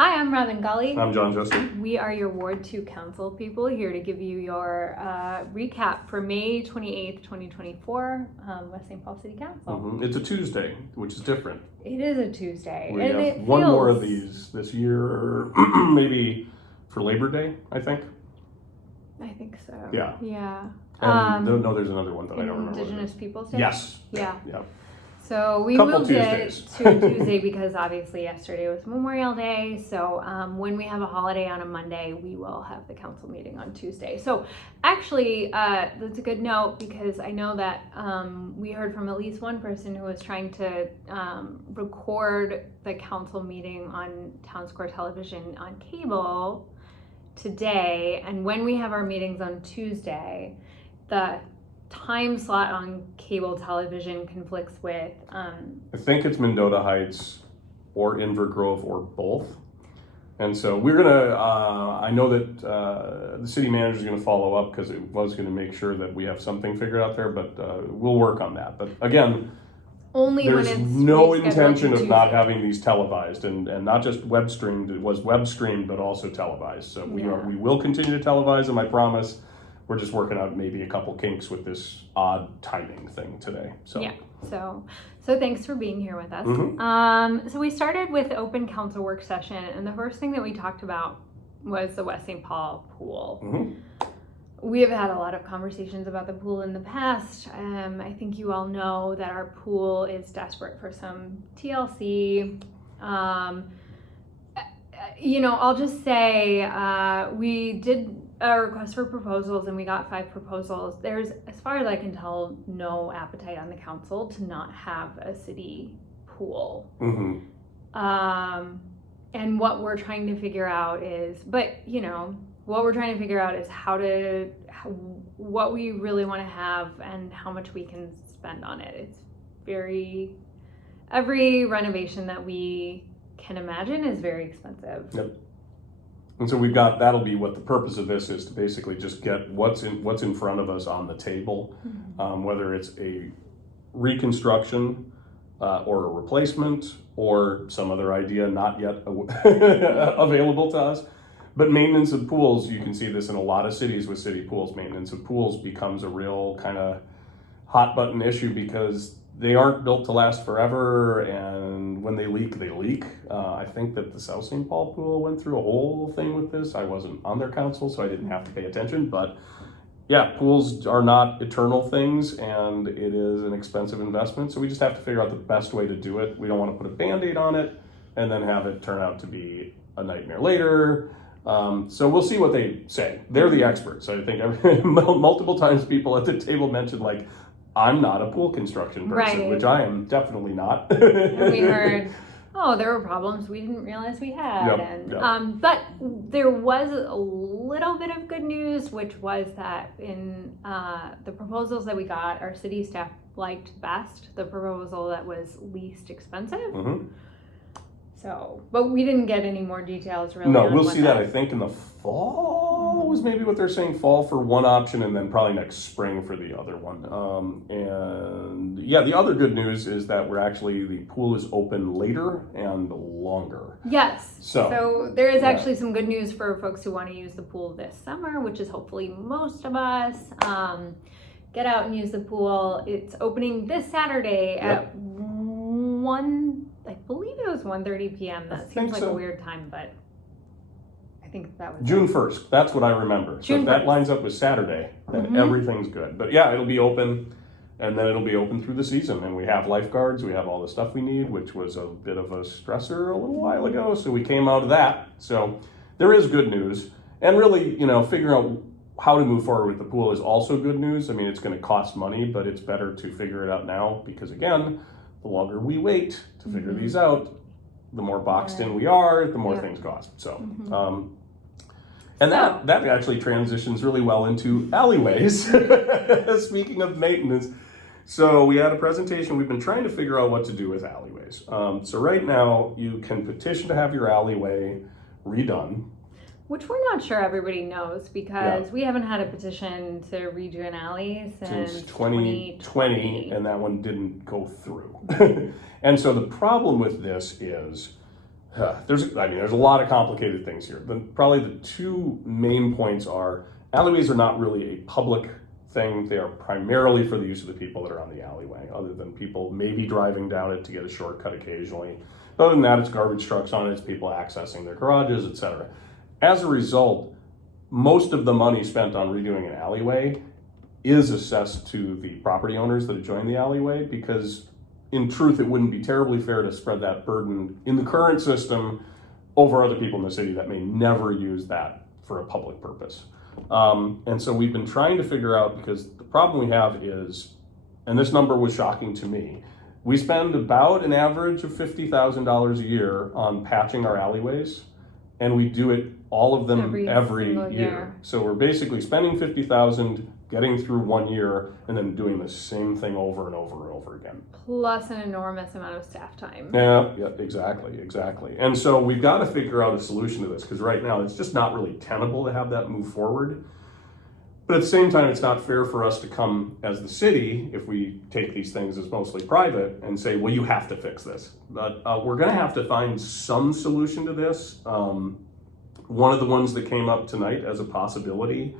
Hi, I'm Robin Gully. I'm John Jesse. We are your Ward 2 Council people here to give you your recap for May 28th, 2024, West St. Paul City Council. Mm-hmm. It's a Tuesday, which is different. It is a Tuesday. We have one more of these this year, maybe for Labor Day, I think. I think so. Yeah. Yeah. And no, there's another one that I don't remember. Indigenous Peoples Day? Yes. Yeah. Yeah. So we moved it to a Tuesday because obviously yesterday was Memorial Day. So when we have a holiday on a Monday, we will have the council meeting on Tuesday. So actually, that's a good note because I know that we heard from at least one person who was trying to record the council meeting on Town Square Television on cable today. And when we have our meetings on Tuesday, the time slot on cable television conflicts with I think it's Mendota Heights or Inver Grove or both. And so we're gonna I know that the city manager is gonna follow up because it was gonna make sure that we have something figured out there, but we'll work on that. But again, there's no intention of not having these televised and not just web streamed. It was web streamed but also televised. So we will continue to televise them, I promise. We're just working out maybe a couple kinks with this odd timing thing today. So yeah. So thanks for being here with us. Mm-hmm. So we started with open council work session, and the first thing that we talked about was the West St. Paul pool. Mm-hmm. We have had a lot of conversations about the pool in the past. I think you all know that our pool is desperate for some TLC. I'll just say we did a request for proposals and we got 5 proposals. There's, as far as I can tell, no appetite on the council to not have a city pool. Mm-hmm. And what we're trying to figure out is, what we really want to have and how much we can spend on it. It's every renovation that we can imagine is very expensive. Yep. And so that'll be what the purpose of this is, to basically just get what's in front of us on the table, mm-hmm. Whether it's a reconstruction or a replacement or some other idea not yet available to us. But maintenance of pools, you can see this in a lot of cities with city pools. Maintenance of pools becomes a real kind of hot button issue because they aren't built to last forever, and when they leak, they leak. I think that the South St. Paul pool went through a whole thing with this. I wasn't on their council, so I didn't have to pay attention. But yeah, pools are not eternal things, and it is an expensive investment. So we just have to figure out the best way to do it. We don't want to put a Band-Aid on it and then have it turn out to be a nightmare later. So we'll see what they say. They're the experts. I think multiple times people at the table mentioned, like, I'm not a pool construction person, right. Which I am definitely not. And we heard, there were problems we didn't realize we had. Yep. But there was a little bit of good news, which was that in the proposals that we got, our city staff liked best the proposal that was least expensive. Mm-hmm. So, but we didn't get any more details really. No, we'll see that I think in the fall was maybe what they're saying, fall for one option and then probably next spring for the other one. And yeah, the other good news is that the pool is open later and longer. Yes. So there is yeah. actually some good news for folks who want to use the pool this summer, which is hopefully most of us. Get out and use the pool. It's opening this Saturday at 1. I believe it was 1:30 p.m. That seems like a weird time, but I think that was June 1st. That's what I remember. So if that lines up with Saturday, then mm-hmm. everything's good. But yeah, it'll be open, and then it'll be open through the season. And we have lifeguards. We have all the stuff we need, which was a bit of a stressor a little while ago. So we came out of that. So there is good news. And really, figuring out how to move forward with the pool is also good news. I mean, it's going to cost money, but it's better to figure it out now because, again, the longer we wait to figure mm-hmm. these out, the more boxed in we are, the more things cost. So, mm-hmm. That actually transitions really well into alleyways. Speaking of maintenance, so we had a presentation. We've been trying to figure out what to do with alleyways. So right now, you can petition to have your alleyway redone. Which we're not sure everybody knows because we haven't had a petition to redo an alley since 2020, and that one didn't go through. And so the problem with this is there's a lot of complicated things here. Probably the two main points are alleyways are not really a public thing. They are primarily for the use of the people that are on the alleyway, other than people maybe driving down it to get a shortcut occasionally. Other than that, it's garbage trucks on it, it's people accessing their garages, etc. As a result, most of the money spent on redoing an alleyway is assessed to the property owners that adjoin the alleyway, because in truth, it wouldn't be terribly fair to spread that burden in the current system over other people in the city that may never use that for a public purpose. And so we've been trying to figure out, because the problem we have is, and this number was shocking to me, we spend about an average of $50,000 a year on patching our alleyways, and we do it, all of them, every year. So we're basically spending $50,000, getting through 1 year, and then doing the same thing over and over and over again. Plus an enormous amount of staff time. Yeah, exactly. And so we've got to figure out a solution to this, because right now it's just not really tenable to have that move forward. But at the same time, it's not fair for us to come as the city, if we take these things as mostly private, and say, well, you have to fix this. But we're going to have to find some solution to this. One of the ones that came up tonight as a possibility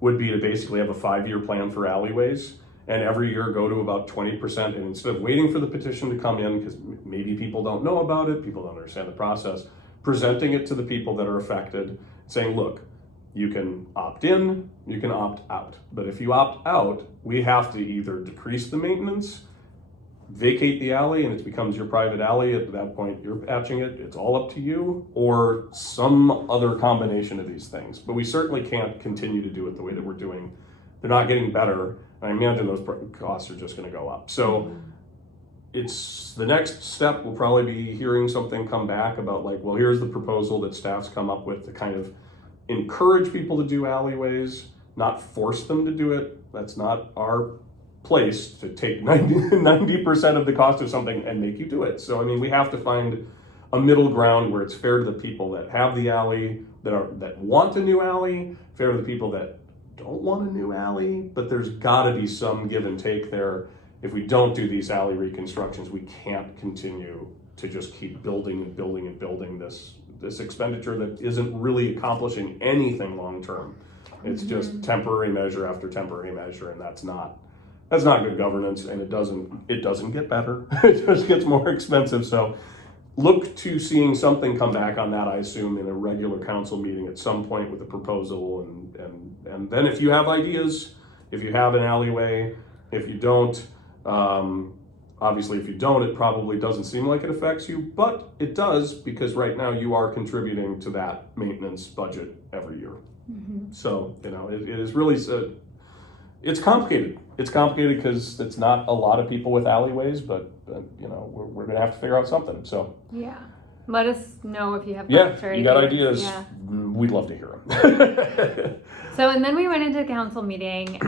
would be to basically have a 5-year plan for alleyways, and every year go to about 20%. And instead of waiting for the petition to come in, because maybe people don't know about it, people don't understand the process, presenting it to the people that are affected, saying, look, you can opt in, you can opt out. But if you opt out, we have to either decrease the maintenance, vacate the alley, and it becomes your private alley. At that point, you're patching it. It's all up to you, or some other combination of these things. But we certainly can't continue to do it the way that we're doing. They're not getting better, and I imagine those costs are just going to go up. So it's the next step will probably be hearing something come back about, like, well, here's the proposal that staff's come up with to kind of encourage people to do alleyways, not force them to do it. That's not our place to take 90% of the cost of something and make you do it. So, I mean, we have to find a middle ground where it's fair to the people that have the alley, that want a new alley, fair to the people that don't want a new alley, but there's gotta be some give and take there. If we don't do these alley reconstructions, we can't continue to just keep building and building and building this expenditure that isn't really accomplishing anything long-term. It's just temporary measure after temporary measure, and that's not good governance, and it doesn't get better. It just gets more expensive. So look to seeing something come back on that, I assume, in a regular council meeting at some point with a proposal, and then if you have ideas, if you have an alleyway, if you don't, obviously if you don't, it probably doesn't seem like it affects you, but it does, because right now you are contributing to that maintenance budget every year. So, it is really, it's complicated. It's complicated because it's not a lot of people with alleyways, but we're going to have to figure out something. So yeah, let us know if you have thoughts or you got ideas. Yeah. We'd love to hear them. So, and then we went into the council meeting.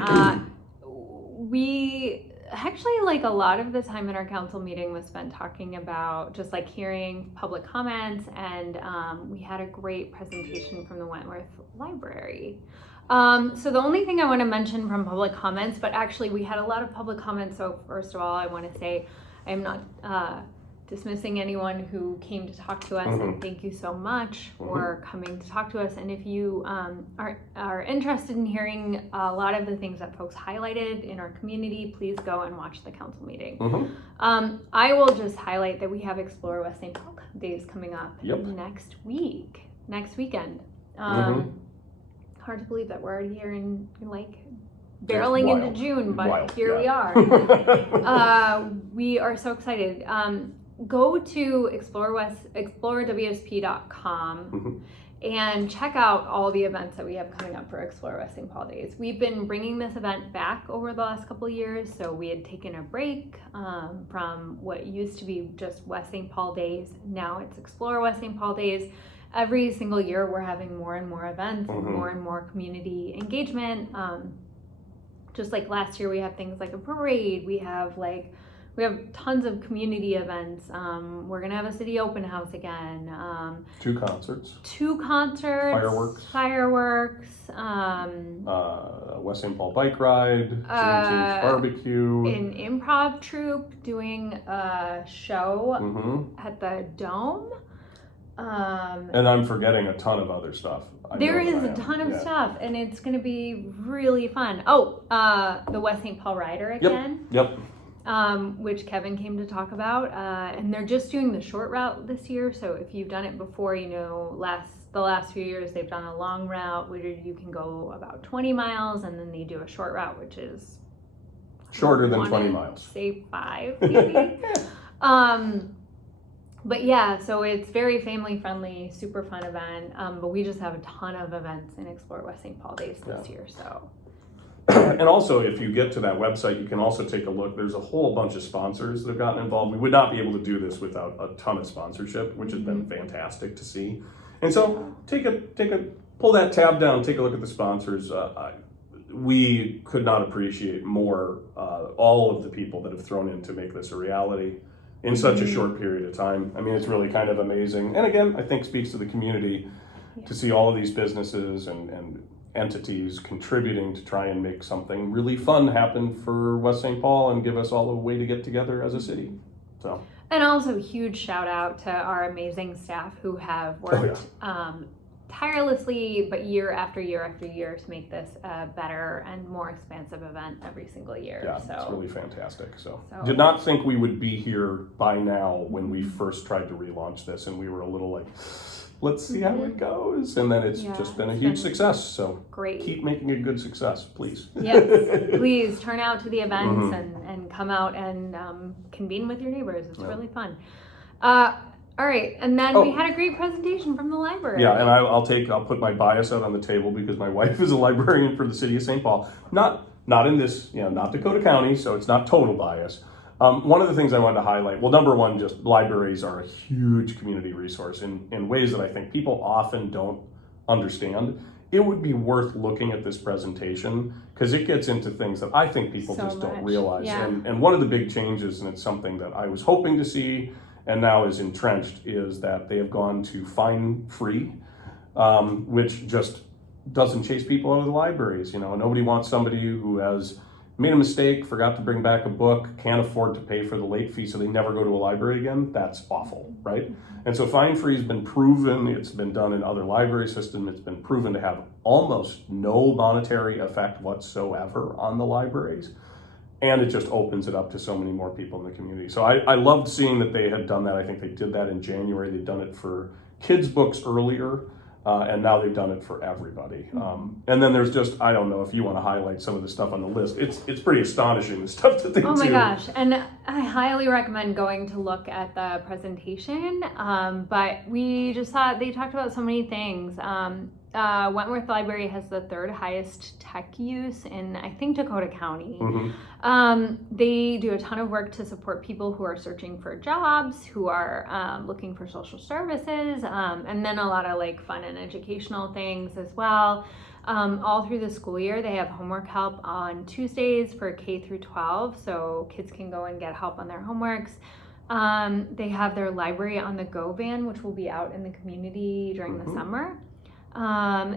We actually, like, a lot of the time in our council meeting was spent talking about just like hearing public comments, and we had a great presentation from the Wentworth Library. So the only thing I want to mention from public comments, but actually we had a lot of public comments. So first of all, I want to say I am not dismissing anyone who came to talk to us, and thank you so much for coming to talk to us. And if you are interested in hearing a lot of the things that folks highlighted in our community, please go and watch the council meeting. I will just highlight that we have Explore West St. Paul Days coming up next weekend. Hard to believe that we're already here in like barreling into June, but here we are. We are so excited. Go to explorewsp.com and check out all the events that we have coming up for Explore West St. Paul Days. We've been bringing this event back over the last couple of years, so we had taken a break from what used to be just West St. Paul Days. Now it's Explore West St. Paul Days. Every single year we're having more and more events, more and more community engagement. Just like last year we have things like a parade, we have tons of community events. We're gonna have a city open house again. 2 concerts. Fireworks. West St. Paul bike ride. Juneteenth barbecue. An improv troupe doing a show at the Dome. And I'm forgetting a ton of other stuff. There is a ton of stuff, and it's going to be really fun. Oh, the West St. Paul Rider again. Yep. Which Kevin came to talk about. And they're just doing the short route this year. So if you've done it before, you know, the last few years they've done a long route where you can go about 20 miles, and then they do a short route, which is shorter than 20 miles. Say 5, maybe. But yeah, so it's very family friendly, super fun event. But we just have a ton of events in Explore West St. Paul Days this year. So. And also, if you get to that website, you can also take a look. There's a whole bunch of sponsors that have gotten involved. We would not be able to do this without a ton of sponsorship, which has been fantastic to see. And so, pull that tab down, take a look at the sponsors. We could not appreciate more all of the people that have thrown in to make this a reality in such a short period of time. I mean, it's really kind of amazing. And again, I think speaks to the community to see all of these businesses and entities contributing to try and make something really fun happen for West St. Paul and give us all a way to get together as a city. So. And also huge shout out to our amazing staff who have worked tirelessly, but year after year after year to make this a better and more expansive event every single year. Yeah, so it's really fantastic. So did not think we would be here by now when we first tried to relaunch this, and we were a little like, let's see how it goes. And then it's just been a huge success. So great. Keep making it a good success, please. Yes, please turn out to the events and come out and convene with your neighbors. It's really fun. All right, and then we had a great presentation from the library. Yeah, and I'll put my bias out on the table because my wife is a librarian for the city of St. Paul. Not in this, not Dakota County, so it's not total bias. One of the things I wanted to highlight, well, number one, just libraries are a huge community resource in ways that I think people often don't understand. It would be worth looking at this presentation because it gets into things that I think people don't realize. Yeah. And one of the big changes, and it's something that I was hoping to see and now is entrenched, is that they have gone to fine free, which just doesn't chase people out of the libraries. Nobody wants somebody who has made a mistake, forgot to bring back a book, can't afford to pay for the late fee, so they never go to a library again. That's awful, right? And so fine free has been proven, it's been done in other library systems, it's been proven to have almost no monetary effect whatsoever on the libraries. And it just opens it up to so many more people in the community. So I loved seeing that they had done that. I think they did that in January. They'd done it for kids' books earlier, and now they've done it for everybody. And then there's just, I don't know if you want to highlight some of the stuff on the list. It's pretty astonishing, the stuff that they do. Oh my gosh, and I highly recommend going to look at the presentation. But we just thought they talked about so many things. Wentworth Library has the 3rd highest tech use in, I think, Dakota County. They do a ton of work to support people who are searching for jobs, who are looking for social services, and then a lot of fun and educational things as well. All through the school year, they have homework help on Tuesdays for K through 12, so kids can go and get help on their homeworks. They have their Library on the Go van, which will be out in the community during the summer.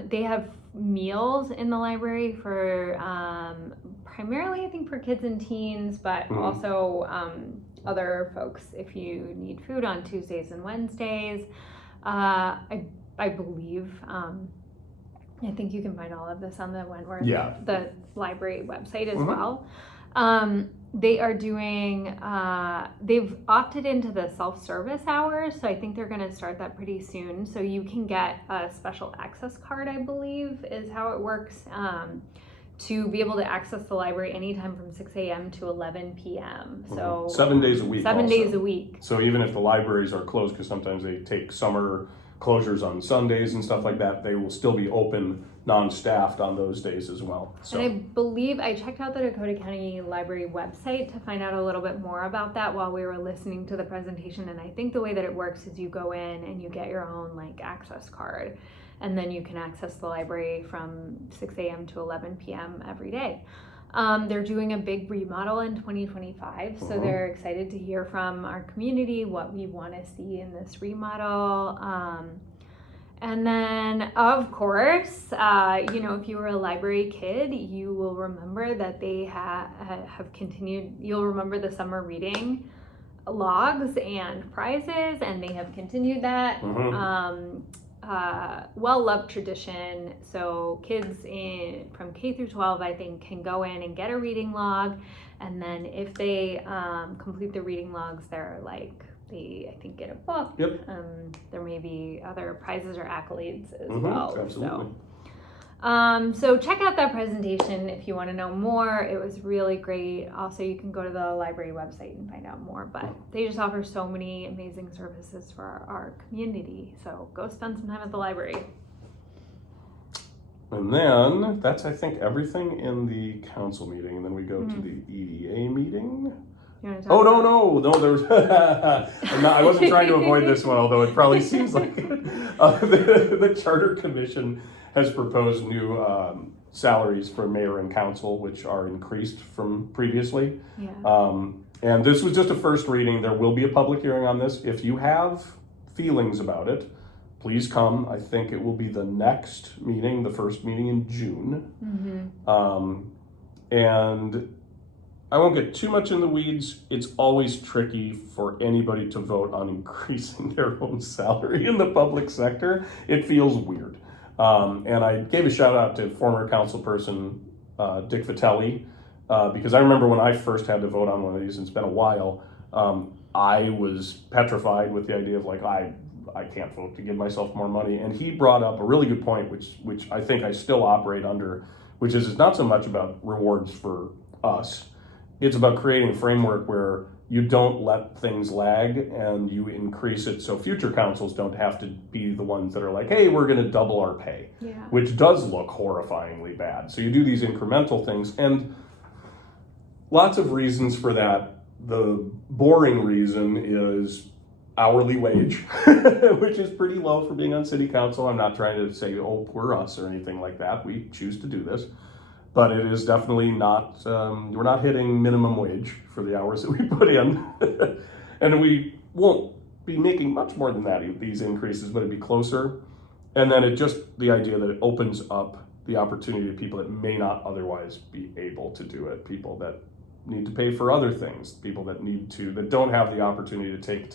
They have meals in the library for primarily, I think, for kids and teens, but also other folks if you need food on Tuesdays and Wednesdays. I believe, I think you can find all of this on the Wentworth, the library website as well. They are doing, they've opted into the self-service hours, so I think they're going to start that pretty soon. So you can get a special access card, I believe, is how it works, to be able to access the library anytime from 6 a.m. to 11 p.m. So 7 days a week. 7 days a week. So even if the libraries are closed, because sometimes they take summer closures on Sundays and stuff like that, they will still be open non-staffed on those days as well. So. And I believe I checked out the Dakota County Library website to find out a little bit more about that while we were listening to the presentation. And I think the way that it works is you go in and you get your own access card, and then you can access the library from 6 a.m. to 11 p.m. every day. They're doing a big remodel in 2025, so they're excited to hear from our community what we want to see in this remodel. And then, of course, if you were a library kid, you will remember that they have continued. You'll remember the summer reading logs and prizes, and they have continued that. Well-loved tradition. So kids from K through 12, I think, can go in and get a reading log, and then if they complete the reading logs, they, I think, get a book. Yep. There may be other prizes or accolades as Mm-hmm. well. Absolutely. So check out that presentation if you want to know more. It was really great. Also, you can go to the library website and find out more, but they just offer so many amazing services for our community. So go spend some time at the library. And then that's, I think, everything in the council meeting. And then we go to the EDA meeting. Oh, no, there's, I wasn't trying to avoid this one, although it probably seems like the Charter Commission has proposed new salaries for mayor and council, which are increased from previously. Yeah. And this was just a first reading. There will be a public hearing on this. If you have feelings about it, please come. I think it will be the next meeting, the first meeting in June. Mm-hmm. And I won't get too much in the weeds. It's always tricky for anybody to vote on increasing their own salary in the public sector. It feels weird. And I gave a shout out to former councilperson Dick Vitelli, because I remember when I first had to vote on one of these, and it's been a while, I was petrified with the idea of I can't vote to give myself more money. And he brought up a really good point, which I think I still operate under, which is it's not so much about rewards for us. It's about creating a framework where you don't let things lag and you increase it so future councils don't have to be the ones that are like, hey, we're going to double our pay, which does look horrifyingly bad. So you do these incremental things, and lots of reasons for that. The boring reason is hourly wage, which is pretty low for being on city council. I'm not trying to say, oh, poor us or anything like that. We choose to do this. But it is definitely not, we're not hitting minimum wage for the hours that we put in. And we won't be making much more than that, these increases, but it'd be closer. And then the idea that it opens up the opportunity to people that may not otherwise be able to do it, people that need to pay for other things, people that don't have the opportunity to take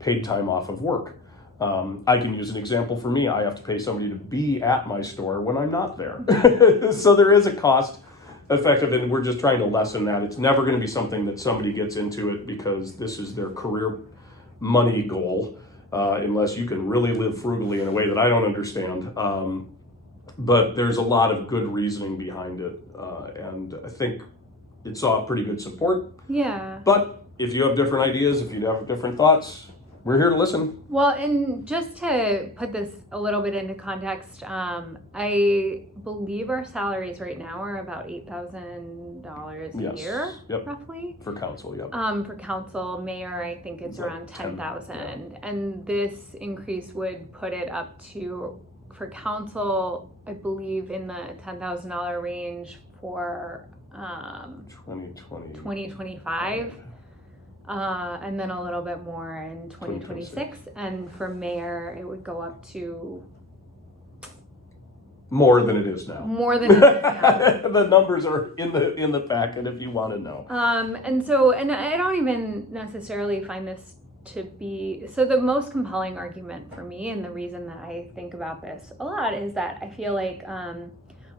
paid time off of work. I can use an example for me. I have to pay somebody to be at my store when I'm not there. So there is a cost effective, and we're just trying to lessen that. It's never going to be something that somebody gets into it because this is their career money goal, unless you can really live frugally in a way that I don't understand. But there's a lot of good reasoning behind it, and I think it saw pretty good support. Yeah. But if you have different ideas, if you have different thoughts, we're here to listen. Well, and just to put this a little bit into context, I believe our salaries right now are about $8,000 a year, roughly. For council, yep. For council, mayor, I think it's around 10,000, yeah. And this increase would put it up to, for council, I believe in the $10,000 range for 2025. And then a little bit more in 2026. And for mayor, it would go up to more than it is now. More than it is now. The numbers are in the packet if you want to know. And I don't even necessarily find this to be, so the most compelling argument for me, and the reason that I think about this a lot, is that I feel like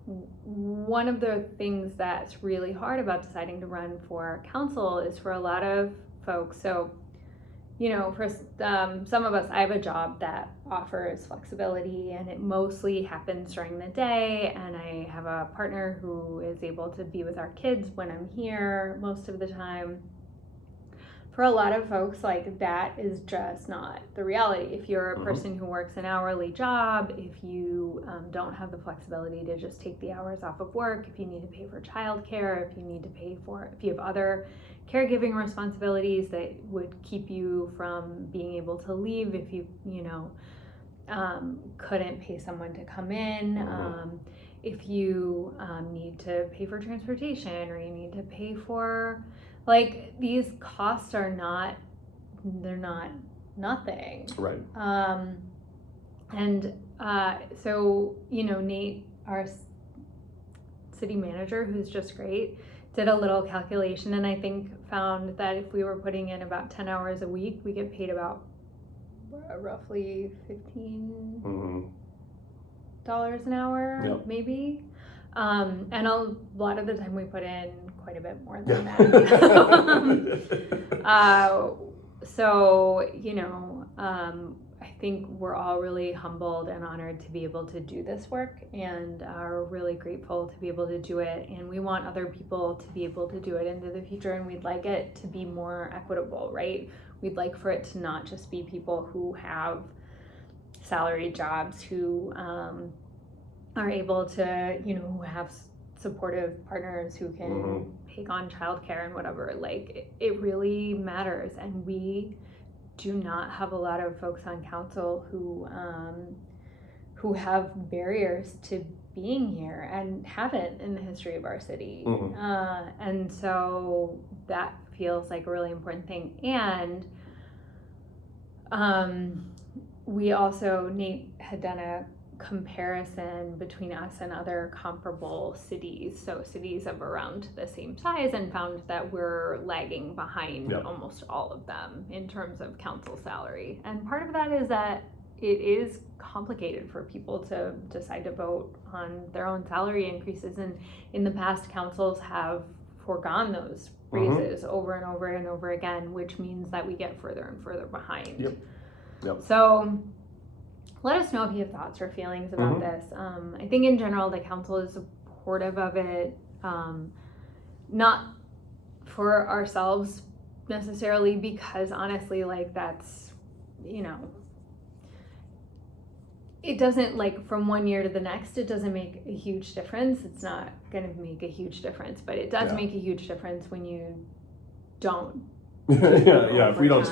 one of the things that's really hard about deciding to run for council is for a lot of folks. So, for some of us, I have a job that offers flexibility, and it mostly happens during the day. And I have a partner who is able to be with our kids when I'm here most of the time. For a lot of folks, that is just not the reality. If you're a person who works an hourly job, if you don't have the flexibility to just take the hours off of work, if you need to pay for childcare, if you have other caregiving responsibilities that would keep you from being able to leave, if you couldn't pay someone to come in, if you need to pay for transportation, or you need to pay for, these costs are not nothing. Right. So, Nate, our city manager, who's just great, did a little calculation, and I think found that if we were putting in about 10 hours a week, we get paid about roughly $15 an hour, Yep. maybe. And a lot of the time we put in quite a bit more than Yeah. that. So, I think we're all really humbled and honored to be able to do this work, and are really grateful to be able to do it. And we want other people to be able to do it into the future, and we'd like it to be more equitable, right? We'd like for it to not just be people who have salaried jobs who are able to, who have supportive partners who can take on childcare and whatever. Like, it really matters, and we do not have a lot of folks on council who have barriers to being here and haven't in the history of our city. And so that feels like a really important thing. And we also, Nate had done a comparison between us and other comparable cities, so cities of around the same size, and found that we're lagging behind almost all of them in terms of council salary. And part of that is that it is complicated for people to decide to vote on their own salary increases, and in the past councils have foregone those raises over and over and over again, which means that we get further and further behind. So let us know if you have thoughts or feelings about this. I think in general the council is supportive of it, not for ourselves necessarily, because honestly, like, that's, it doesn't, like, from one year to the next, it doesn't make a huge difference. It's not going to make a huge difference, but it does make a huge difference when you don't. If we don't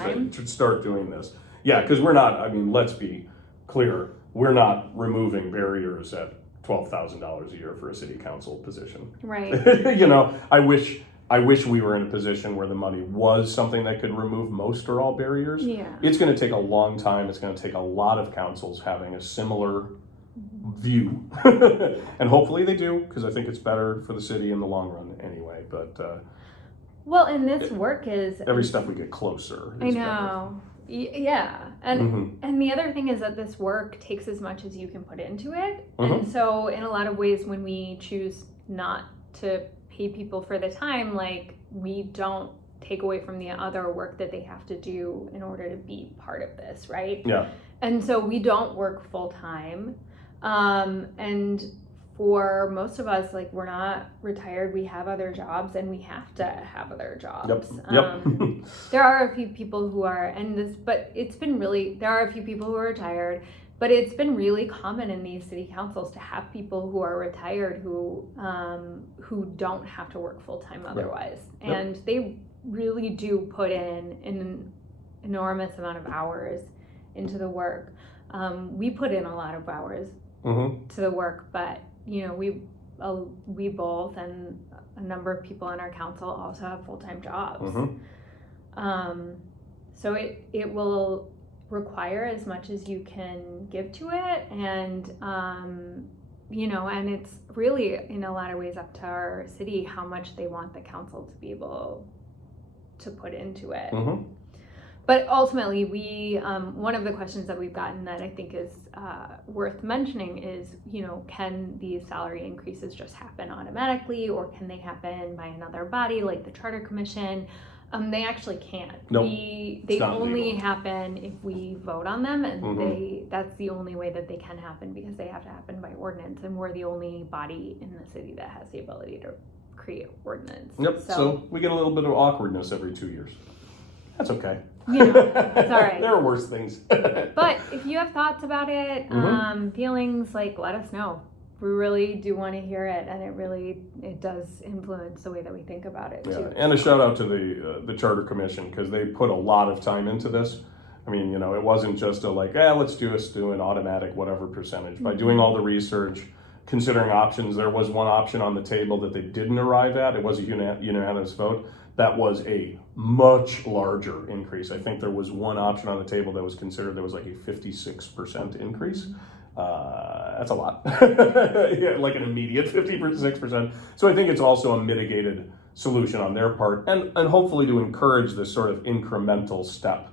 start doing this. Yeah, because we're not, let's be clear, we're not removing barriers at $12,000 a year for a city council position. Right. I wish we were in a position where the money was something that could remove most or all barriers. Yeah. It's going to take a long time. It's going to take a lot of councils having a similar view. And hopefully they do, because I think it's better for the city in the long run anyway. But well, and this work is every step we get closer. I know. Better. Yeah, and the other thing is that this work takes as much as you can put into it, and so in a lot of ways, when we choose not to pay people for the time, like, we don't take away from the other work that they have to do in order to be part of this, right? Yeah. And so we don't work full time, and for most of us, like, we're not retired, we have other jobs, and we have to have other jobs. There are a few people who are, there are a few people who are retired, but it's been really common in these city councils to have people who are retired who don't have to work full time otherwise. And they really do put in an enormous amount of hours into the work. We put in a lot of hours to the work, but we both and a number of people on our council also have full-time jobs. So it will require as much as you can give to it, and and it's really in a lot of ways up to our city how much they want the council to be able to put into it. But ultimately, we one of the questions that we've gotten that I think is worth mentioning is, can these salary increases just happen automatically, or can they happen by another body like the Charter Commission? They actually can't. Nope. They only happen if we vote on them, and that's the only way that they can happen, because they have to happen by ordinance, and we're the only body in the city that has the ability to create ordinance. So we get a little bit of awkwardness every 2 years. That's okay. It's all right. There are worse things. But if you have thoughts about it, feelings, like, let us know. We really do want to hear it, and it does influence the way that we think about it too. And a shout out to the Charter Commission, because they put a lot of time into this. It wasn't just let's do an automatic whatever percentage. By doing all the research, considering options, there was one option on the table that they didn't arrive at. It was a unanimous vote. That was a much larger increase. I think there was one option on the table that was considered, there was like a 56% increase. That's a lot. Like an immediate 56%. So I think it's also a mitigated solution on their part, and hopefully to encourage this sort of incremental step,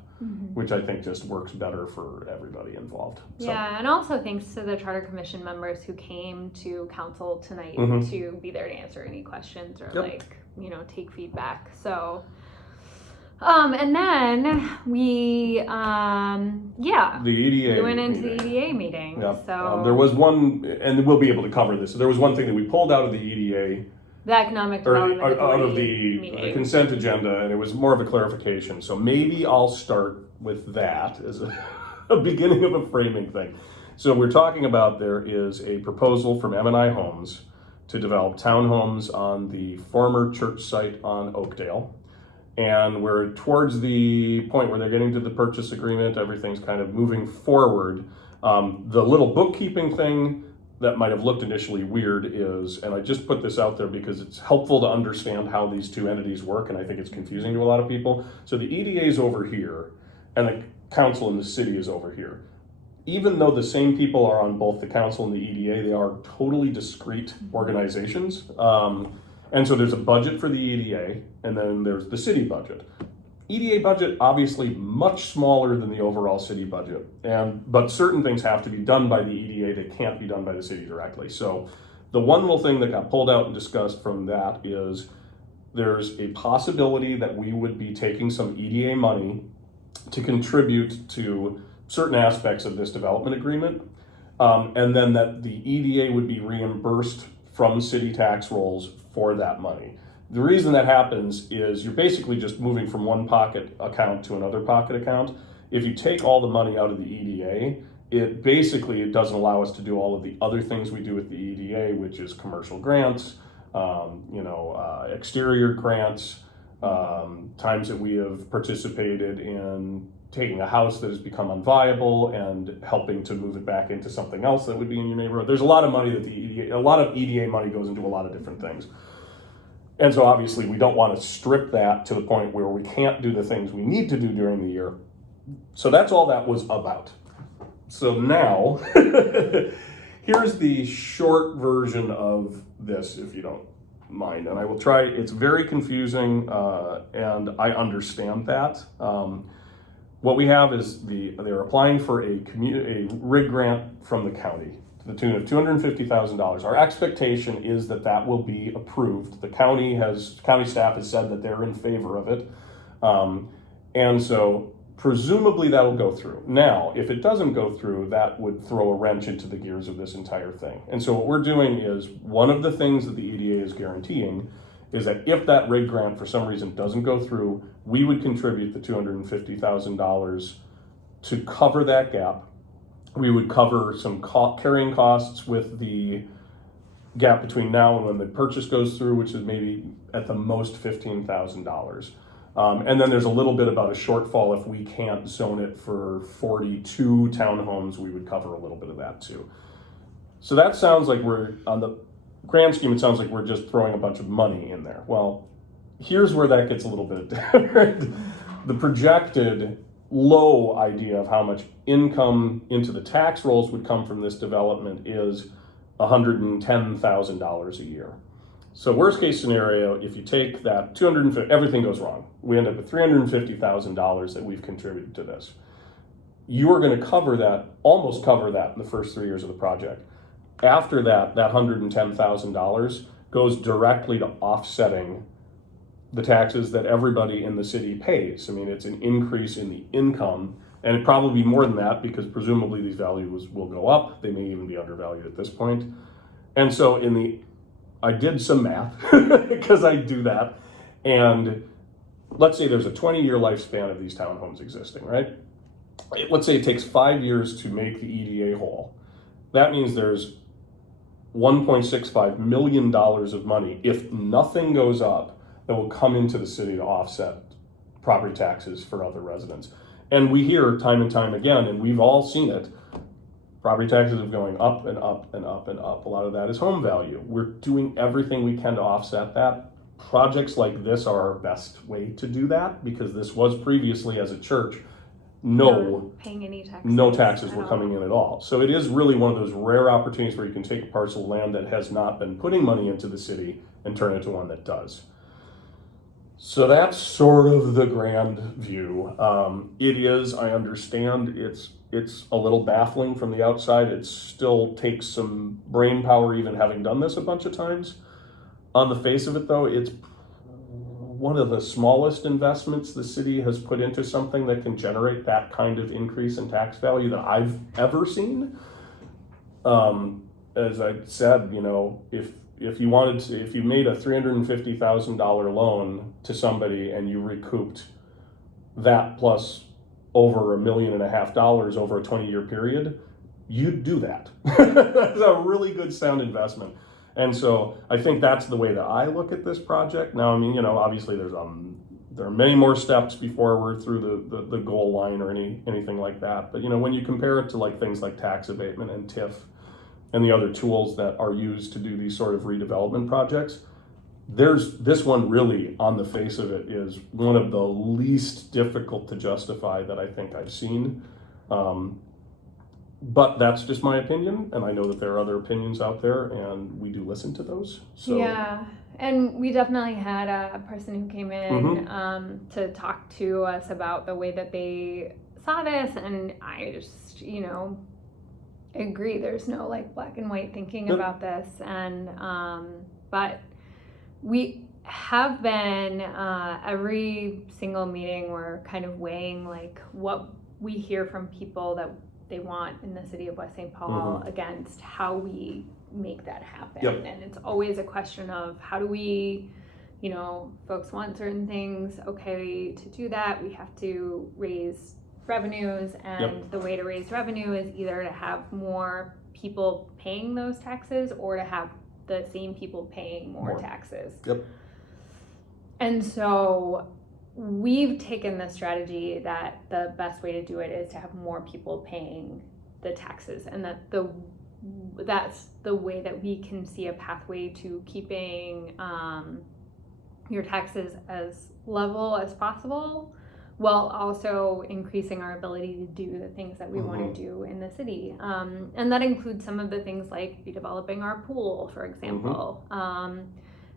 which I think just works better for everybody involved. Yeah, and also thanks to the Charter Commission members who came to council tonight to be there to answer any questions or take feedback. So, and then we, the EDA. We went into the EDA meeting. Yep. So there was one, and we'll be able to cover this. So there was one thing that we pulled out of the EDA. The Economic Development Out of Authority the consent agenda, and it was more of a clarification. So maybe I'll start with that as a beginning of a framing thing. So we're talking about, there is a proposal from M&I Homes to develop townhomes on the former church site on Oakdale. And we're towards the point where they're getting to the purchase agreement. Everything's kind of moving forward. The little bookkeeping thing that might have looked initially weird is, and I just put this out there because it's helpful to understand how these two entities work, and I think it's confusing to a lot of people. So the EDA is over here, and the council in the city is over here. Even though the same people are on both the council and the EDA, they are totally discrete organizations. And so there's a budget for the EDA, and then there's the city budget. EDA budget, obviously much smaller than the overall city budget, but certain things have to be done by the EDA that can't be done by the city directly. So the one little thing that got pulled out and discussed from that is there's a possibility that we would be taking some EDA money to contribute to certain aspects of this development agreement, and then that the EDA would be reimbursed from city tax rolls for that money. The reason that happens is you're basically just moving from one pocket account to another pocket account. If you take all the money out of the EDA, it doesn't allow us to do all of the other things we do with the EDA, which is commercial grants, exterior grants, times that we have participated in taking a house that has become unviable and helping to move it back into something else that would be in your neighborhood. There's a lot of money that a lot of EDA money goes into a lot of different things. And so obviously we don't want to strip that to the point where we can't do the things we need to do during the year. So that's all that was about. So now, here's the short version of this, if you don't mind. And I will try, it's very confusing, and I understand that. What we have is they're applying for a RIG grant from the county to the tune of $250,000. Our expectation is that will be approved. The county staff has said that they're in favor of it. And so presumably that'll go through. Now, if it doesn't go through, that would throw a wrench into the gears of this entire thing. And so what we're doing is, one of the things that the EDA is guaranteeing is that if that RIG grant for some reason doesn't go through, we would contribute the $250,000 to cover that gap. We would cover some carrying costs with the gap between now and when the purchase goes through, which is maybe at the most $15,000. And then there's a little bit about a shortfall if we can't zone it for 42 townhomes, we would cover a little bit of that too. So that sounds like on the grand scheme, it sounds like we're just throwing a bunch of money in there. Well, here's where that gets a little bit different. The projected low idea of how much income into the tax rolls would come from this development is $110,000 a year. So worst case scenario, if you take that everything goes wrong. We end up with $350,000 that we've contributed to this. You are going to almost cover that in the first 3 years of the project. After that $110,000 goes directly to offsetting the taxes that everybody in the city pays. I mean, it's an increase in the income, and it probably be more than that because presumably these values will go up. They may even be undervalued at this point. And so I did some math because I do that. And let's say there's a 20-year lifespan of these townhomes existing, right? Let's say it takes 5 years to make the EDA whole. That means there's $1.65 million of money, if nothing goes up, that will come into the city to offset property taxes for other residents. And we hear time and time again, and we've all seen it, property taxes are going up and up and up and up. A lot of that is home value. We're doing everything we can to offset that. Projects like this are our best way to do that, because this was previously, as a church, no taxes were coming in at all. So it is really one of those rare opportunities where you can take a parcel of land that has not been putting money into the city and turn it to one that does. So that's sort of the grand view. It is, I understand, it's a little baffling from the outside. It still takes some brain power, even having done this a bunch of times. On the face of it, though, it's one of the smallest investments the city has put into something that can generate that kind of increase in tax value that I've ever seen. As I said, if you made a $350,000 loan to somebody and you recouped that plus over $1.5 million over a 20-year period, you'd do that. That's a really good sound investment. And so I think that's the way that I look at this project. Now, I mean, obviously there are many more steps before we're through the goal line or anything like that. But when you compare it to like things like tax abatement and TIF and the other tools that are used to do these sort of redevelopment projects, this one really, on the face of it, is one of the least difficult to justify that I think I've seen. But that's just my opinion, and I know that there are other opinions out there, and we do listen to those. So. Yeah, and we definitely had a person who came in to talk to us about the way that they saw this, and I just, agree. There's no like black and white thinking about this, and but we have been every single meeting we're kind of weighing like what we hear from people that they want in the city of West St. Paul against how we make that happen. Yep. And it's always a question of how do we, folks want certain things. Okay, to do that, we have to raise revenues, and the way to raise revenue is either to have more people paying those taxes or to have the same people paying more taxes. Yep. And so we've taken the strategy that the best way to do it is to have more people paying the taxes, and that's the way that we can see a pathway to keeping your taxes as level as possible, while also increasing our ability to do the things that we want to do in the city. And that includes some of the things like redeveloping our pool, for example,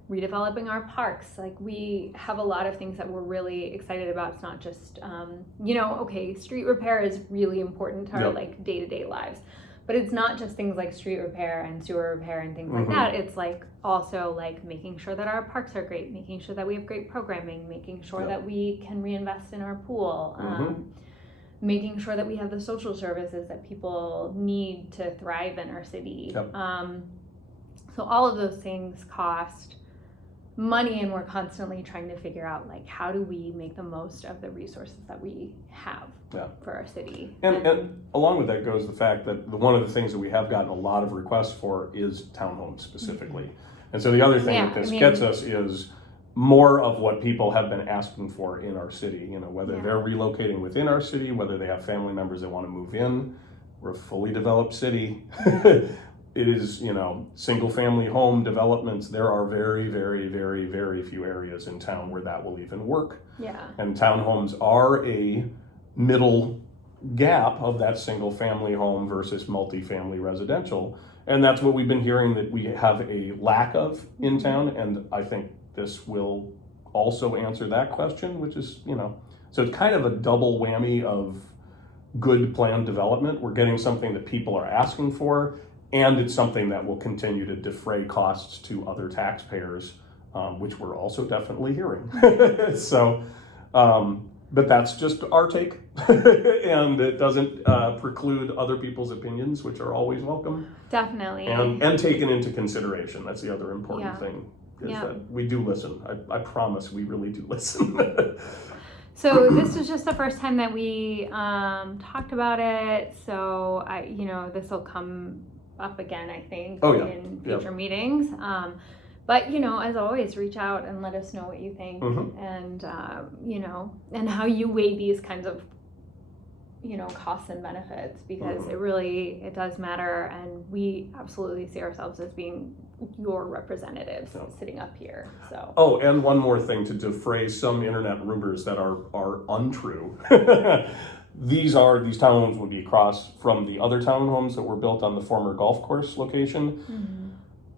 redeveloping our parks. Like, we have a lot of things that we're really excited about. It's not just, street repair is really important to our like day-to-day lives, but it's not just things like street repair and sewer repair and things like that. It's like also like making sure that our parks are great, making sure that we have great programming, making sure that we can reinvest in our pool, making sure that we have the social services that people need to thrive in our city. So all of those things cost money, and we're constantly trying to figure out like how do we make the most of the resources that we have for our city. And along with that goes the fact that one of the things that we have gotten a lot of requests for is townhomes specifically. And so the other thing that this gets us is more of what people have been asking for in our city, whether they're relocating within our city, whether they have family members that want to move in. We're a fully developed city. It is, single family home developments. There are very, very, very, very few areas in town where that will even work. And townhomes are a middle gap of that single family home versus multifamily residential. And that's what we've been hearing that we have a lack of in town. And I think this will also answer that question, which is, so it's kind of a double whammy of good planned development. We're getting something that people are asking for, and it's something that will continue to defray costs to other taxpayers, which we're also definitely hearing. So, but that's just our take, and it doesn't preclude other people's opinions, which are always welcome. Definitely. And taken into consideration. That's the other important thing, is that we do listen. I promise we really do listen. So this was just the first time that we talked about it. So this will come up again, I think, in future meetings. But as always, reach out and let us know what you think, and and how you weigh these kinds of costs and benefits, because it does matter, and we absolutely see ourselves as being your representatives sitting up here. So and one more thing to defray some internet rumors that are untrue. These townhomes would be across from the other townhomes that were built on the former golf course location.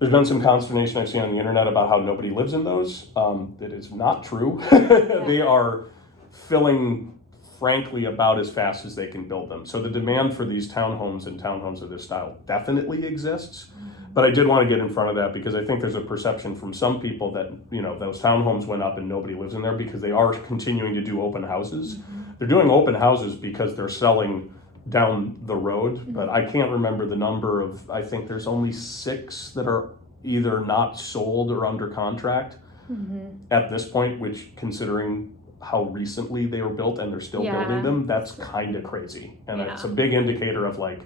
There's been some consternation I've seen on the internet about how nobody lives in those. That is not true. They are filling, frankly, about as fast as they can build them. So the demand for these townhomes and townhomes of this style definitely exists. But I did want to get in front of that because I think there's a perception from some people that, you know, those townhomes went up and nobody lives in there because they are continuing to do open houses. They're doing open houses because they're selling down the road, but I can't remember the number of, I think there's only 6 that are either not sold or under contract at this point, which, considering how recently they were built and they're still building them, that's kind of crazy. And it's a big indicator of, like,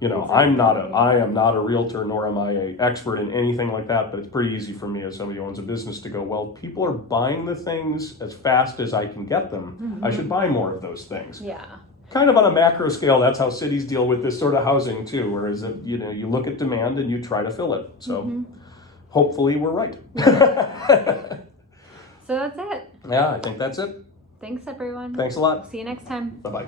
you know, I am not a realtor, nor am I an expert in anything like that, but it's pretty easy for me as somebody who owns a business to go, well, people are buying the things as fast as I can get them. I should buy more of those things. Yeah. Kind of on a macro scale, that's how cities deal with this sort of housing too, whereas, you know, you look at demand and you try to fill it. So hopefully we're right. So that's it. Yeah, I think that's it. Thanks, everyone. Thanks a lot. See you next time. Bye-bye.